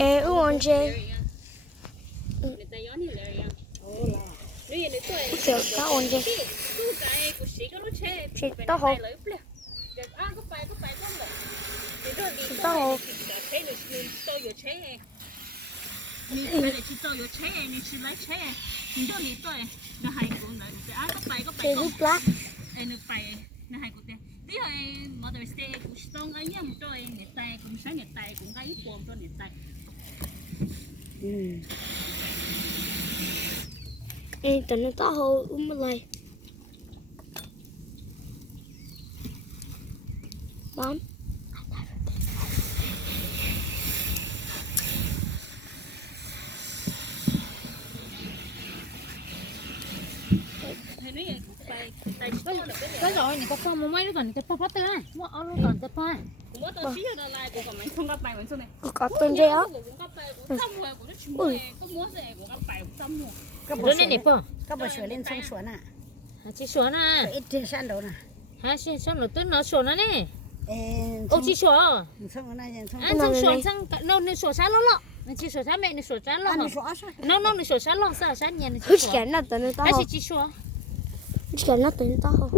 uống chơi kiểu cá uống chơi chỉ tao hồ tao hồ chơi lúc lá tí hồi mọi người sẽ cũng xong cái nhá một trôi nhiệt tay cũng sáng nhiệt tay cũng cái cuồng cho nhiệt tay ê tao nó tao hồ một lời bám cái rồi này có phong một mấy đứa còn cái phong phát tới mua ở luôn còn cái phong mua tao xí ở lại của mình không gặp bài mình xuống này có tên gì á cái này đẹp không các bà sửa lên sông sửa nè chị sửa nè ít tiền sẵn đâu nè hả chị sửa nó tên nó sửa nó nè ô sông chị sửa sông này sông anh sửa sang nó nên sửa sáng lắm lắm chị sửa sáng mẹ nên sửa sáng lắm anh sửa sao nó nên sửa sáng lắm sao sáng nhà này cứ chén là tao nó tao hồ chị sửa chén là tao nó tao hồ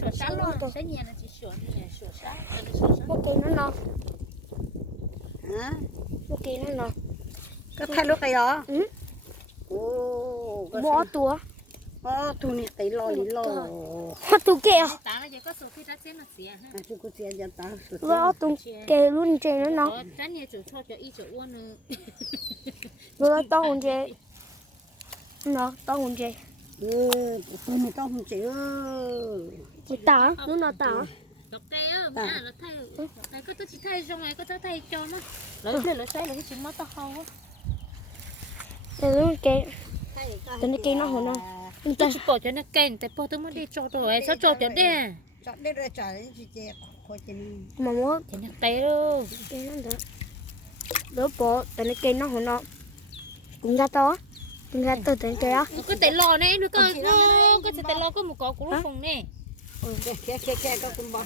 sửa sáng lắm sáng nhà này chị sửa sáng một cây nó nọ hả một cây nó nọ có thay lúc cái đó ừ ô bỏ tua tu này tay lòi hot tu kẹo tá là có số khi ra trên là xỉa ha chú cô chia cho ta vừa tu kẹo luôn chơi nó nọ trái nhà chủ cho ít chỗ uốn nữa vừa tao uống chơi nó tao uống chơi tu này tao không chịu chị tao nó tao đọc cây á mẹ là thay cái có tôi chỉ thay trong này có tôi thay cho nó lấy sai là cái chuyện mất tao không á để luôn kẹo tao nó kẹo nó hồ nó tôi chỉ bỏ cho nó kèn tại bỏ tôi mới đi cho tôi sao cho cho đây chọn đây rồi chọn chị chị thôi chị mà mua thì nó té đâu kẹo nó được đỡ bỏ tao nó kẹo nó hồ nó cũng ra to cũng ra từ từ kẹo có té lò này nữa cơ có té lò có một có cú phồng nè cái có cũng bỏ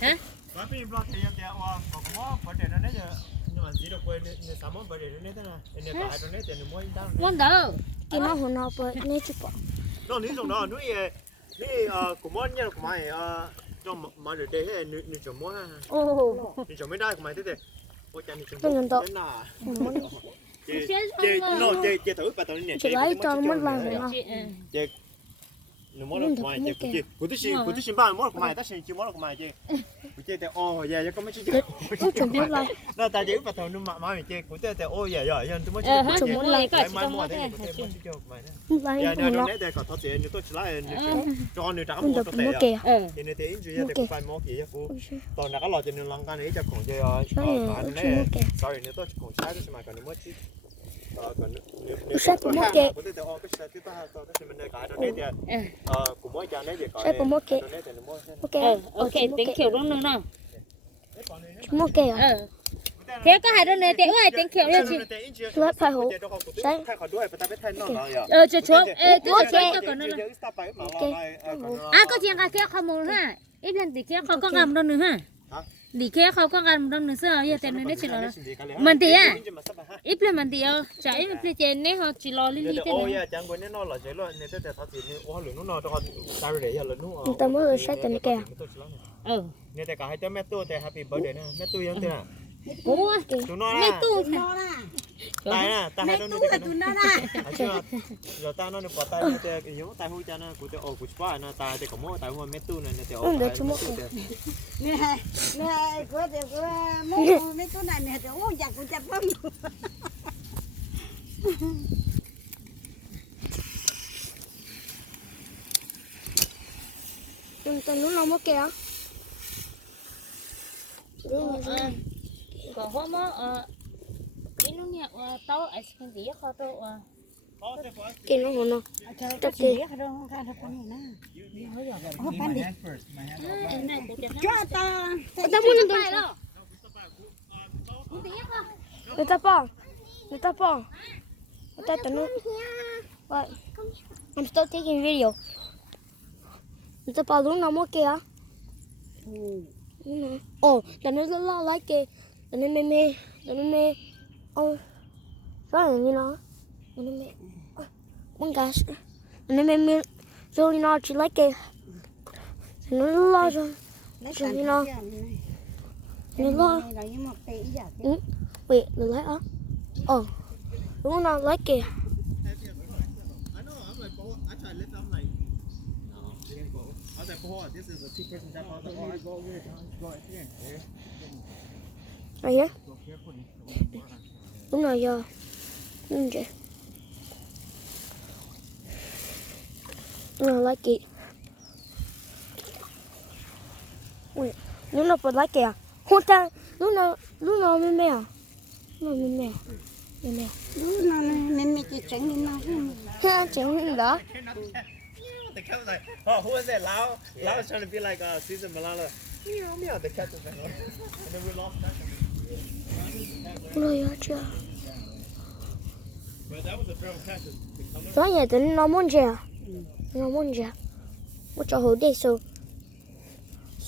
hả bởi vì lo thì giờ còn có vấn đề nó đấy giờ nhưng mà chỉ được quên nên sao món vấn đề nó đấy thế nào nên tại nó đấy tiền nó mua đâu ngon đâu kẹo nó hồ nó bởi nên chỉ bỏ nó ní dùng đó núi của món nha của mày trong mà để để nữ chồng mua ha nữ chồng mớiได้của mày thế thì ôi cha nữ chồng thế nào chị thử bà tao nè chị lấy cho mất lần rồi chị nó món của mày chị của tôi xin ba món của mày ta xin chưa món của mày chị chị thì ô giờ có mấy chị tôi chuẩn bị lại nó ta chỉ bà tao nó mà mày chị của tôi thì ô giờ tôi mới chúng muốn lấy cái mai mua thế của tôi mới cho mày đó giờ lấy nó để còn thoát tiền tôi chỉ lấy cho người ta không mua được tôi mua tệ kẹo thì người ta ý chỉ để phải mua kẹo phụ toàn là cái lọ tiền lăng cái này cho còn chơi sorry sorry nếu tôi còn sai tôi mà còn mới chứ sẽ cũng mua kẹo của tôi cái sai tôi tôi sẽ mình cái đó đấy thì của mỗi cha đấy thì sẽ cũng mua kẹo ok tính kiểu luôn nữa nào mua kẹo thế có hai đứa này tiếng ai tiếng kiểu gì tôi phải hổ đấy cho chúa tôi cho còn nữa có chuyện cái kia không muốn ha ít lần thì kia không có ngầm đâu nữa ha đi kia không có ngầm đâu nữa sao giờ tên này chỉ lo mình thì ít lần mình thì chạy ít trên này họ chỉ lo li thế này chẳng quên nó là chạy lo nên tôi thật sự như ô lửa nó đó tao để giờ lửa nó tao mới sai tên kẹo nên tại cả hai đứa mẹ tôi thì happy birthday nè mẹ tôi giống thế nào ủa mẹ tôi tài nè tài hai đứa nó tụi nó nè giờ tao nó bỏ tay nó thì yếu tay hôi cha nó của tôi của spa nó tài thì có mỗi tài hôi mẹ tôi này thì để chúng mua nè của mua mấy cái này nè ô giặt của chặt lắm tao nó mua kẹo có hôm á cái nó nhẹ tao ice cream gì khó đâu kẹo nó hồ nó chắc gì không khai thật con này nè pan đi cho ta tao muốn đồ người ta bỏ người ta tao nó vậy I'm still taking video người ta bỏ luôn nó mua kẹo ồ tao nó lo lấy kẹo tao nên mê ôi sao là như nó tao nên mê bông gà tao nên mê rồi nó chỉ lấy cái nó lo rồi lấy rồi tàn nó nó lo là những một tỷ giả vậy được lấy á đúng nó lấy kìa I know, I'm like, oh, I tried lift, I'm like, no, it didn't go. I was like, oh, this is a 2-person jump. I was like, oh, I go over here, go right here. rồi nhá Go carefully. đúng rồi giờ đúng vậy đúng rồi lấy kìa ui nếu nó phải lấy kìa hôn ta lúc nào mê mê à lúc nào nên chỉ tránh đi nào ha chẳng đó The cat was like, oh, who is that? Lao was trying to be like Caesar Malala. Meow, meow. The cat was like, oh. And then we lost track of it. rồi chưa But that was a brown cat. The color. đó nhà tính nó muốn gì một chỗ hồ đi số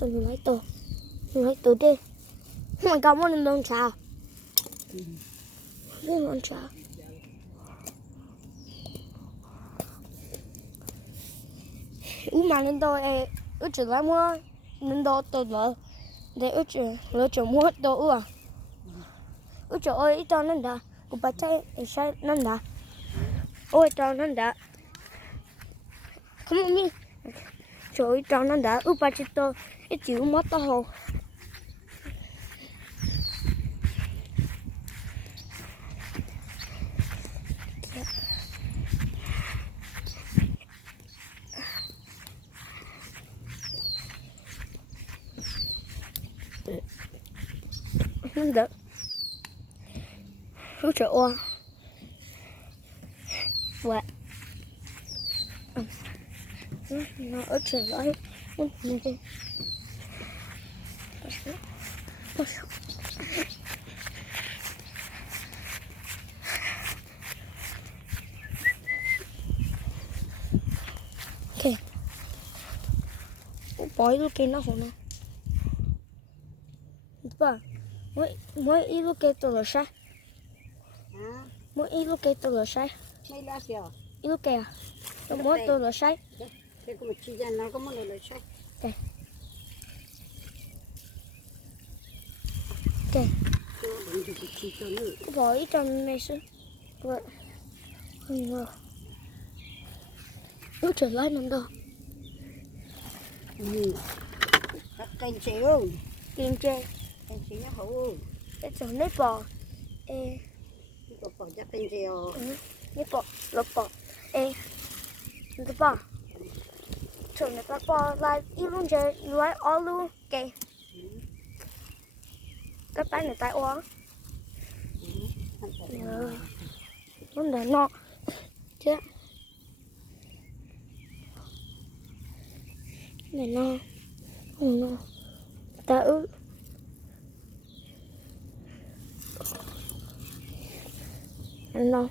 mình lấy tổ đi mình có muốn lên trà lên trà mà lên tôi ước chỉ lấy mua lên đó tôi lỡ để ước chỉ lỡ chỉ mua tôi ước chỉ ơi ít tao nên đã cũng bắt tay sai nên đã ôi tao nên đã không biết trời tao nên đã ước bắt tôi ít chịu mất tao hồ không được ước trời ơi vậy nó ở trên đấy ok bói luôn cái nó hổ nó vâng mỗi ít lúc cái tôi là sai mỗi ít lúc cái tôi là sai mấy lá xèo ít lúc cái à mỗi tôi là sai cái của chị dân nó có một lời sách ok bỏ ít trong này xưa vậy không ngờ lúc trở lại nằm đâu các kênh chéo kim tre kênh chéo nó hổ cái chỗ nếp bò có bỏ ra kênh chéo nếp bò lột bò nếp bò chỗ nếp bò lại ít luôn chơi lại all luôn kì các bạn này tại oán nó đã nọ chứ này nọ ta ư nọ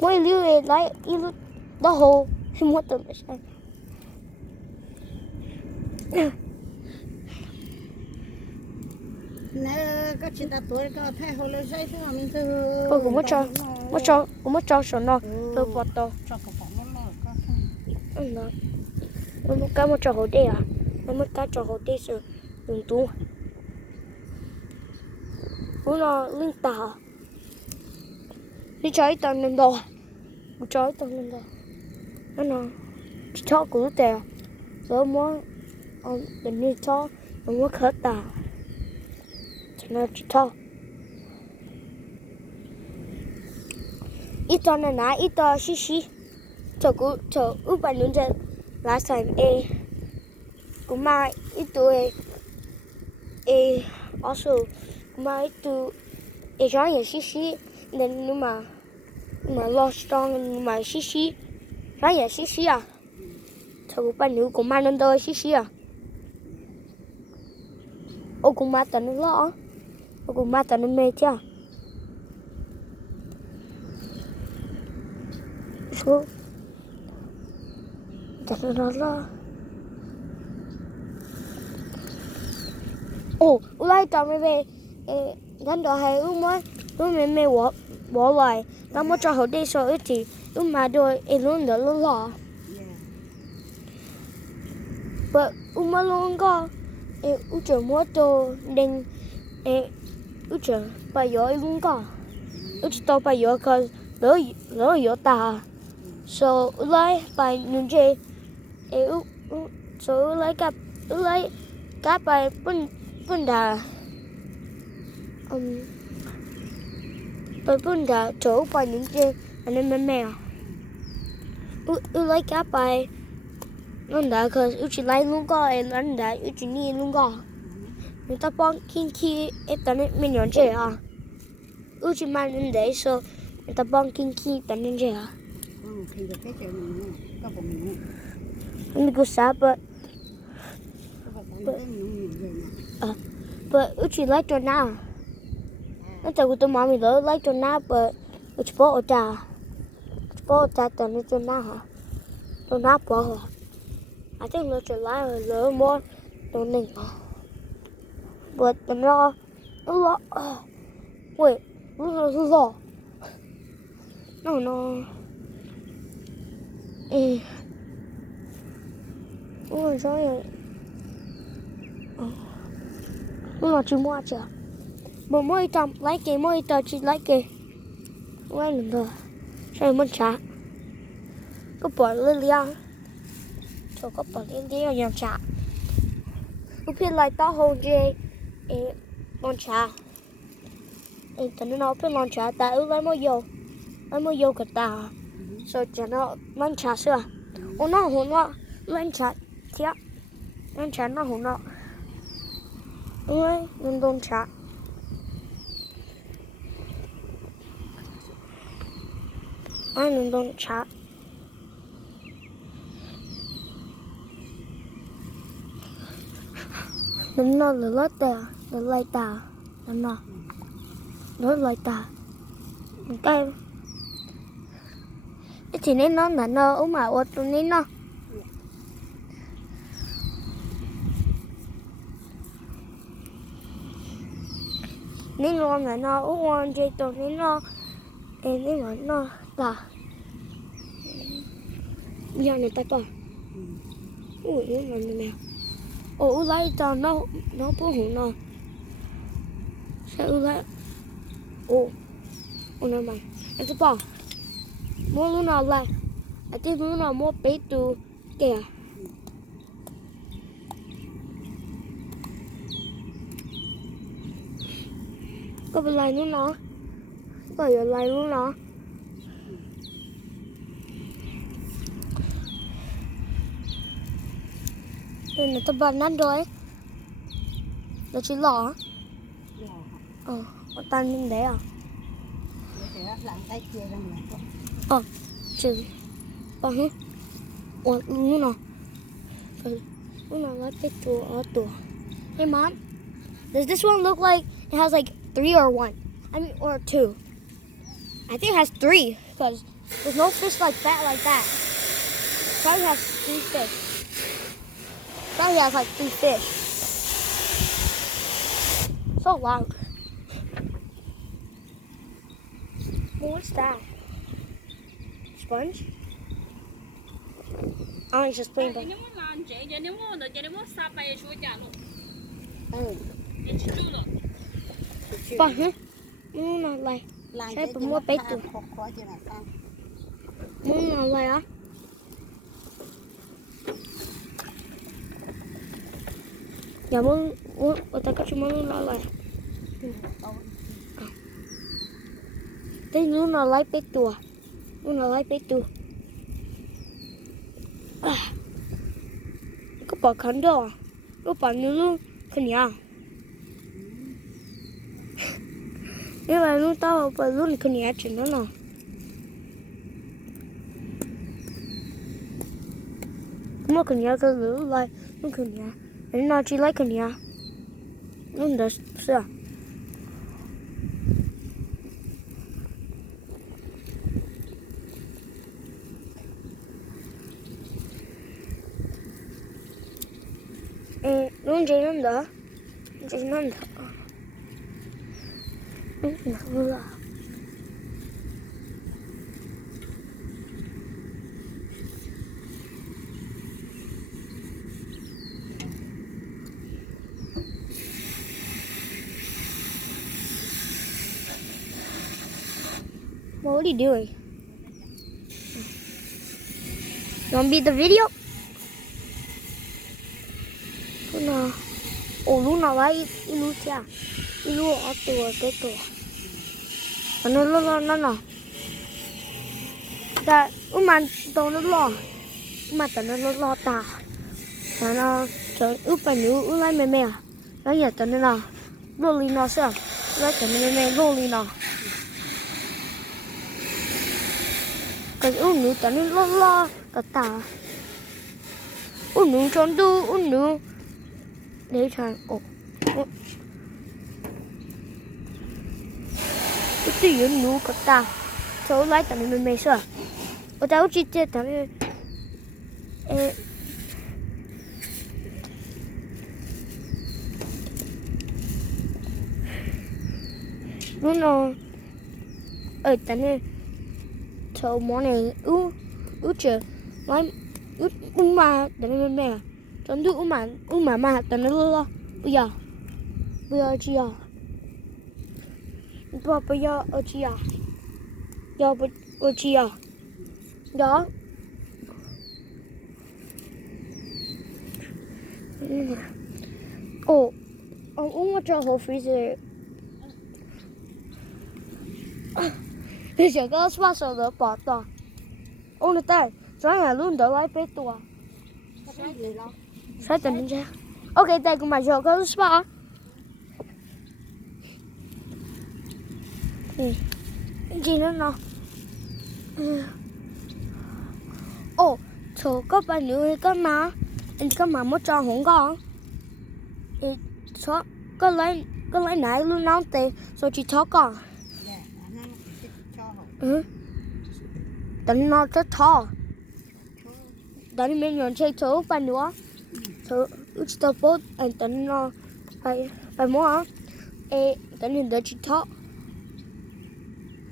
mỗi lưu này lại lưu đó hồ thì mua tầm sao nè các chị ta tuổi có thay hồ lên dây thôi mình từ cũng mất cho số nó tôi bỏ to cho cả phòng nó có nó mất cá một trò hồ đê à nó mất cá trò hồ đê rồi đừng tu nó linh tả đi chơi tao nên đồ chơi tao nên đồ nó chỉ cho cứ tè rồi muốn đừng đi cho nó muốn khởi tả nó chỉ cho ít này nãy ít xí cho úp bạn luôn chơi lá sành cũng mai ít tuổi also cũng mai ít tuổi cho những xí nên nhưng mà lo strong nhưng mà xí nói những xí à cho cũng bạn nữ cũng mai lên đôi xí à ô cũng mai tao nó lo ô cũng mai tao nó mê chứ số thật là lo ồ lại tao mày về gần đó hay mày bỏ lại tao mới cho họ đi rồi thì mà đôi luôn đó luôn lo but mà luôn có chờ mua đồ đen chờ bây giờ luôn có tao bây giờ có lỡ giờ ta so lại bài những gì so lại các bài bên đà bên đà chỗ bài những gì anh em mẹ lại các bài anh đã có chỉ lại luôn có anh đã chỉ đi luôn có người ta帮kinh khi tao mình nhận gì à chỉ mang đến đấy so người ta帮kinh khi tao nhận gì à thì được cái chuyện mình có bụng mình mình có sao but chỉ lại cho nào nó tao cũng mong mình lại cho nào but chỉ bỏ ta tao nó cho nào hả cho nào bỏ hả I think nó trở lại lỡ more đồ nỉnh but nó lo wait nó lo nó ôi trời ơi nó chỉ mua chưa mà mỗi tầm lấy cái mỗi tờ chỉ lấy cái quay lần rồi sao mình trả có bỏ lên liang cho có bỏ lên liang nhàng trả lúc khi lại tao hôn dê con trả tao nó phải con trả ta lấy mua vô cái ta rồi cho nó mình trả xưa nó hôn nó lên trả thiệt lên trả nó hôn nó ơi nên đồn trả ai nên đồn trả nên nó là lại ta nên nó lại ta cái thì nên nó là nó mà ở trong nên nó nên nó là nó ở ngoài chơi tụi nên nó nên mà nó là giờ này ta coi ui nó là mèo lại tao nó bố hủ nó sao lại nó mày em sẽ bỏ mua luôn nào lại tiếp luôn nào mua bé từ kìa có bị lại luôn nó có giờ lại luôn nó nên là tao bắn nát rồi là chỉ lỏ tan lên đấy à chừng bằng hết luôn nào luôn nào lấy cái tủ ở tủ hey mom does this one look like it has like 3 or 1 I mean or 2 I think it has 3 because there's no fish like that probably has 3 fish probably has like 3 fish so loud what's that sponge oh he's just playing bằng hết nó lại sẽ phải mua bé từ nó lại á giờ muốn ta có chúng nó lại thế nó lại bé tua nó lại bé tua có bỏ khăn đó có bỏ nữa khăn nhà nếu mà nó tao phải luôn khăn nhà chuyện đó nào mua khăn nhà cái lửa lại nó khăn nhà nó chỉ lấy khăn nhà nó được sao nó chơi nó đó chỉ nó mưa what are you doing? You want to beat the video? Luna. Oh, Luna lại ilu cha. Ilu ở tua cái tua. Nó lo. Ta, mà tao nó lo. Mà tao nó lo ta. Nó trời bạn nữ lại mẹ. Nó giờ tao nó lo. Lô li nó sao? Lại tao mẹ lô li nó. Cái nữ tao nó lo cái ta. Nữ trong tu nữ. Để cho cái tiền nụ cái ta số lại tận mình sợ ở đâu chỉ chết tận lúc nào ở tận số món này chờ lại mà tận mình mẹ trong tu mà tận lo bây giờ chi à bây giờ ở chi à giờ ở chi à đó ông uống cho hồ freezer bây giờ có spa sờ được bỏ to ông nó tay cho nhà luôn đỡ lại bé to sai tận ra ok đây cũng mà giờ có spa gì nữa nào chỗ có bạn nữ có mà mất cho không có số có lấy nãy luôn nóng tệ rồi chỉ thó còn tận nó rất thò tận mình nhận chơi chỗ bạn nữa chỗ tao bớt anh tận nó phải mua tận mình đợi chỉ thó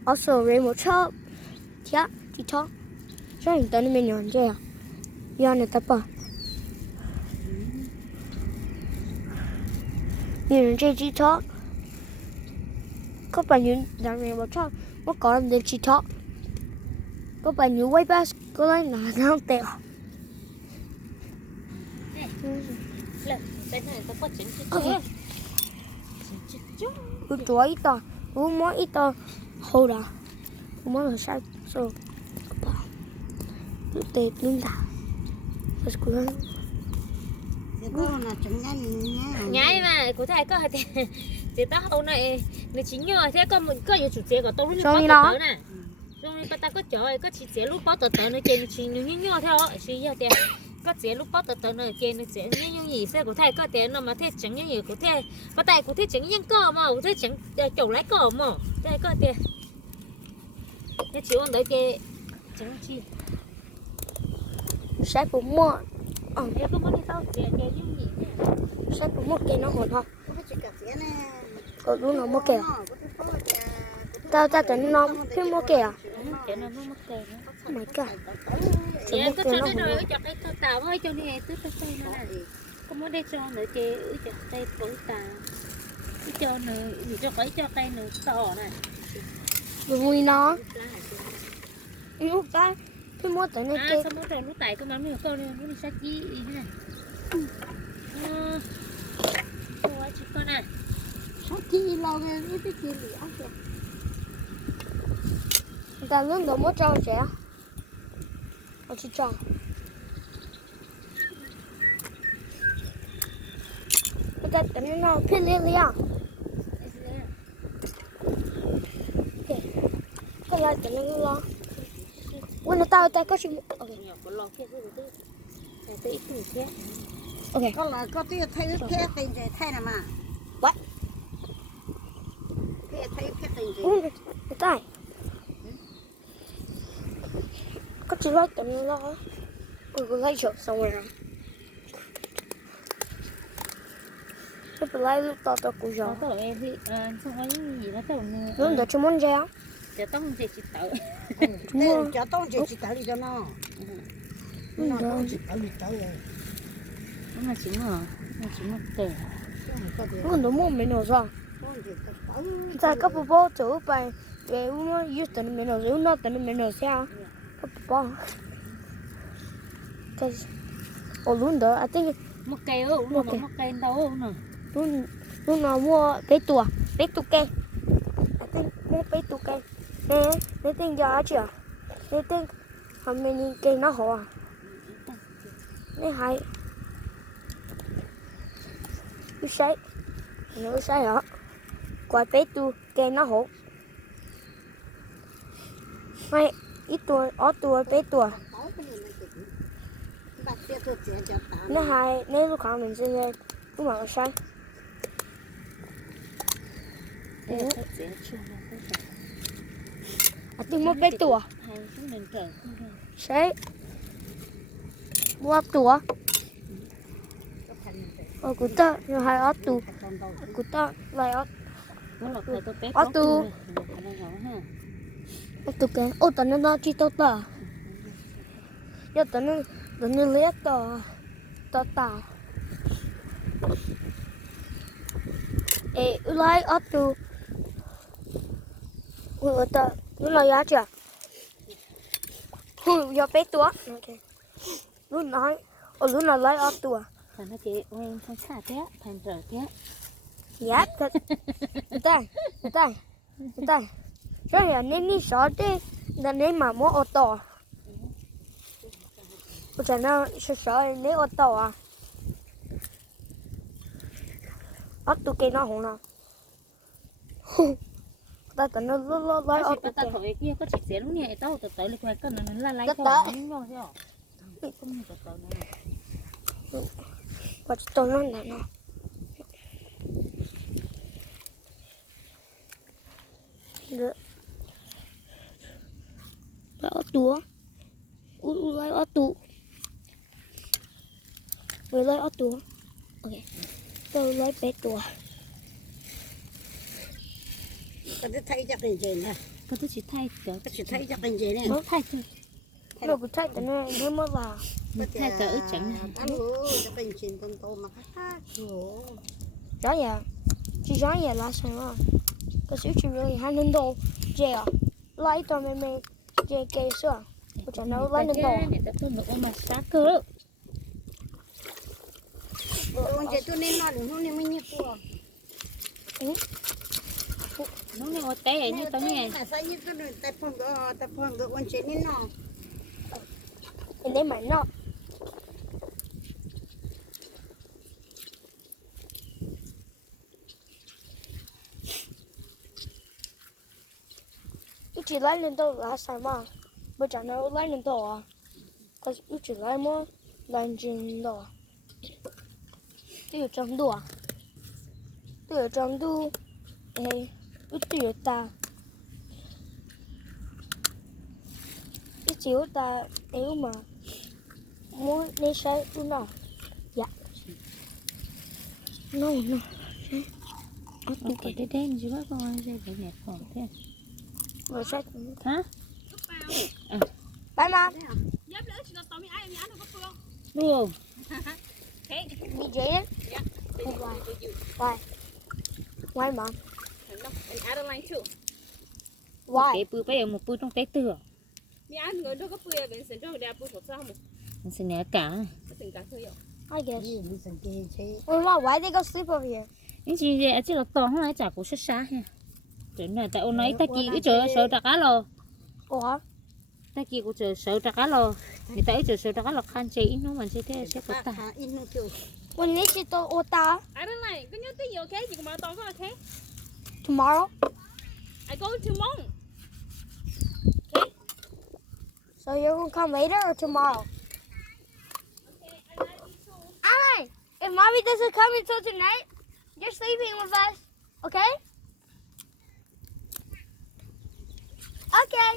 also remote shop ya chỉ thó cho anh tận mình nhận chơi à giờ này tập à nhìn chơi chỉ thó có bạn nhìn đang remote shop có làm được chỉ thó có bạn nhìn quay pass có lấy là đang tẹo cứ chuối to cứ mỗi ít to hô đã mỗi là sai rồi cứ tết luôn đã bớt cứ nhái mà cụ thể có thì ta hôm nay người chính nhờ thế có nhiều chủ chế của tôi lúc bao tớ nè rồi ta có trời có chỉ chế lúc bao tớ nữa trên chính nhớ theo chỉ giờ tiền có chế lúc bắt tớ nữa kia nó chế như gì xe của thầy có tiền nó mà thế chẳng như gì của thầy có tài của thầy chẳng những cờ mà của thầy chẳng chỗ lái cờ mà thầy có tiền thế chịu ăn đấy kia chẳng chi sẽ cũng mua thế có muốn đi tao tiền kia như gì sẽ cũng mua kia nó hồn không có lúc nào mua kia tao tận nó cái mua kia à oh my god dạ có cho nó rồi cho cái tàu hơi cho đi tứ cái cây nó là có muốn đi cho nữa chị cho cây bự tàu cho nữa cho cây nữa to này vui nó lúc ta cái mua tận này sao mua rồi lúc tại cái mắm này con nó đi sát chi này ôi chị con này sát chi lâu rồi cái chi lẻ kìa ta luôn đó mua trâu trẻ ở chị trâu ta tận nó pin lên liền cái lại tận nó lo when tao có chim ok ok có tiếng thấy thế tình gì thế nào mà what thấy tình gì tai có chỉ lại tận nó lo ôi có lại chỗ somewhere Cái play lúc tao tao cũng nó giỏi. tao em thì xong ấy gì nó tao Lúc đó chúng muốn ra.จะต้องเจ็ดจิตเต๋อ Nè, cho tao chỉ tao đi cho nó. Nó tao chỉ tao đi tao rồi. มันมาชิมเหรอมาชิมมาเตะ Lúc đó mua mình nào ra. Tại các bố bố chủ bài về nó yêu tình mình nào yêu nó tình mình nào sao? Các bố. Cái lúc đó I think มะเกลลูกมะเกลเต้าเนาะ lúc nào mua bé tua cây. I think mua bé tua cây. Nè tiền giờ chưa? Nè tiền hôm nay nhìn cây nó hổ. Nè hay. Cứ say. Nó say hả? Quả bé tua cây nó hổ. Mày ít tua ở tua bé tua. Nè hay nè lúc nào mình sẽ lên lúc mà nó say. เตะเสียชื่อมันก็จะ I think mua bé tua. ให้ทุกเดือนเกิด Say. Mua tua. Cụ ta rồi hai ớt tu. Cụ ta lại ớt. แล้วเราเคยตัวเป๊ะ Ở tu. อะไรเหรอฮะ Ớt tu cái. Ô tao nó chỉ tao ta. Giờ tao nó lấy tao. Tao ta. Ê, lại ớt tu. Ủa tao nó là giá chưa? Giờ bé tua. Ok. Lúc nói. Lúc nào lấy ớt tu à? แต่ถ้าเจ๊เองทั้งชาติแท้แผ่นเต๋อแท้ Dạ, thật. Tay. Rồi là nên đi sợ đi, là nên mà mua ô tô. Bây giờ nó sợ nên ô tô à? Ô tô kia nó không nào. Ta tao nó lấy ô ก็ tô ตัด kia. ถอยเกี้ยก็ฉีดเสียลูกเนี่ยเต้าตัวเต๋อเลยก็นั่นละลายคอนี่มองใช่หรอก็มีตัวเต๋อนั่น Và tôi nó là nó. Được. Lấy ô tô. Lấy ô tô. Rồi lấy ô tô. Ok. Tôi lấy bé tua. Cái thay chắc cái gì nè. ก็ต้องฉีดไทยเต๋อ Cái chỉ thay chắc cái gì nè. ไทยเต๋อ Nó cũng chạy tới này nó mới vào. ไทยเต๋อจัง Ăn chắc cái gì con tô mà khác. Đó giờ. Chỉ gió giờ là sao mà. Cái sự chỉ rồi hai lần đầu. Dè. Lấy tao mày dè cây sữa. Bây giờ nó lấy lần đầu. เนี่ยจะต้นแบบมาซักเกอร์ Con chơi tôi nên nói nó nên mới như cua. น้องเนี่ยว่าเตะนี่ตอนนี้ Tại sao như tôi được tập phong cái con chơi nên nó. Em lấy mảnh nó. Chỉ lấy lên đầu là sao mà. Bây giờ nó lấy lên đầu à. Cái chỉ lấy mà lên trên đầu. Tiêu trong đùa. Tiêu trong đu. Ê, tiêu ta. Ít chiếu ta yếu mà. Muốn đi xe tu nào. Dạ. No. ok để đen chứ bác con sẽ phải nhặt khoảng thế Rồi xe. hả Bye ma. đúng không Bị dễ đấy. Why? Why mom? And Adeline too. Why? cái bự bây giờ một bự trong té tựa Mi ăn người đó có bươi bên sân trong đẹp bươi thuộc sao một mình sẽ né cả tình cảm thôi. I guess. Đi sân kia chơi. Well, mom, why they go sleep over here? những gì vậy chứ là to không ai chả cũng sát xa ha chuyện này tại ông nói ta kia cái trời sợ trả cá lò Ủa? ta kia cũng trời sợ trả cá lò người ta trời sợ trả cá lò khan chế nó mình sẽ thế sẽ có ta In nó tiêu. When they sit to Ota Adeline, có nhớ tới gì ok? Chị cũng bảo tao có ok? tomorrow? I go to Mong. So you're gonna come later or tomorrow? Alright. If mommy doesn't come until tonight, you're sleeping with us. Okay? Okay.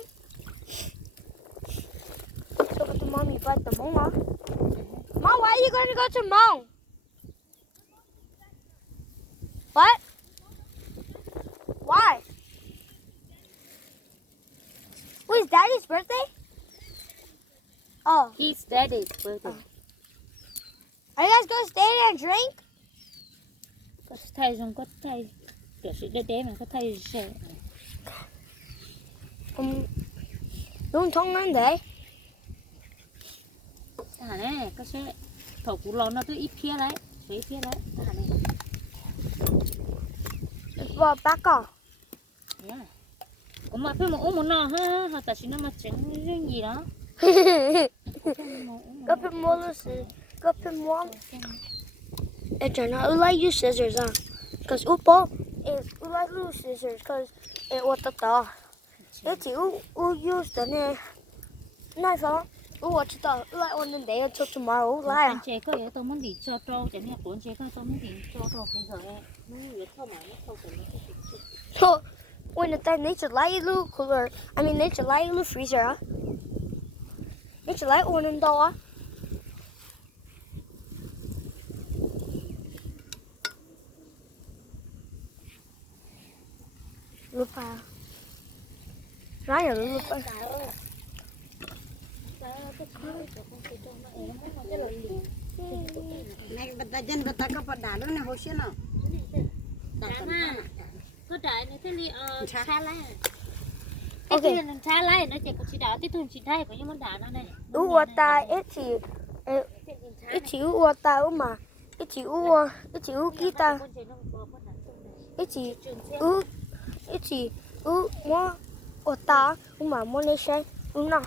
So go to mommy but the Mong, huh? Mom, why are you going to go to Mong? What? Why? Wait, is Daddy's birthday? Oh, His daddy's birthday. are you guys gonna stay there and drink? Có thay xong có thay kiểu sự đế mà có thay xe. Don't talk none day. À này có xe thầu cú lon nó cứ ít phía đấy, ít phía đấy. À này. Well, back off. Yeah. Cũng mà phải một uống một nọ ha, hoặc là chỉ nó mà trứng riêng gì đó. Go put more Lucy. Go put more. It's not like use scissors, huh? Because Upo is like use scissors because it was the dog. It's you use the knife, huh? What's the like on the day until tomorrow? Anh Like, chế có yếu tôi muốn đi cho trâu, chẳng hạn cuốn chế có tôi muốn đi cho trâu cũng rồi. Nó yếu thâu mà nó thâu từ nó. so when the nature light blue cooler, I mean nature light blue freezer, huh? Nature light on the door. Lupa. Ryan, lupa. này bật chân bật có bật đá luôn này hồi xưa nào Có đại này thế li xa lá. Ok. Cái kia là xa lá nó chỉ có chỉ đá tí thôi chỉ thay có những món đá nó này. Uwata, ichi uwata uma. Ichi kita. Ichi mo ota uma mo ne shai. Una.